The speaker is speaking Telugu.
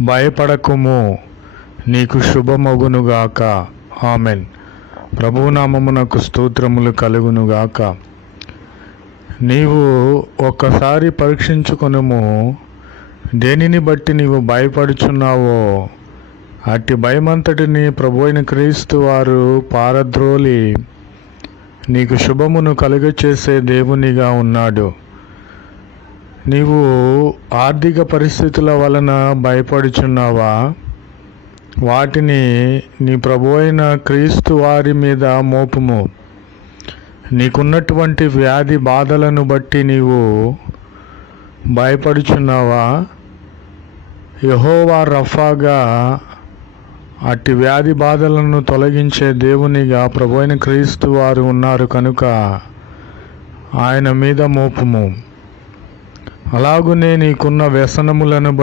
భయపడకుము, నీకు శుభమగునుగాక. ఆమెన్. ప్రభునామమునకు స్తోత్రములు కలుగునుగాక. నీవు ఒక్కసారి పరీక్షించుకొనుము, దేనిని బట్టి నీవు భయపడుచున్నావో అట్టి భయమంతటిని ప్రభువైన క్రీస్తు వారు పారద్రోలి నీకు శుభమును కలుగచేసే దేవునిగా ఉన్నాడు. నీవు ఆర్థిక పరిస్థితుల వలన భయపడుచున్నావా? వాటిని నీ ప్రభువైన క్రీస్తు వారి మీద మోపుము. నీకున్నటువంటి వ్యాధి బాధలను బట్టి నీవు భయపడుచున్నావా? యెహోవా రఫాగా అట్టి వ్యాధి బాధలను తొలగించే దేవునిగా ప్రభువైన క్రీస్తు వారు ఉన్నారు కనుక ఆయన మీద మోపుము. అలాగునే నీకున్న వ్యసనములను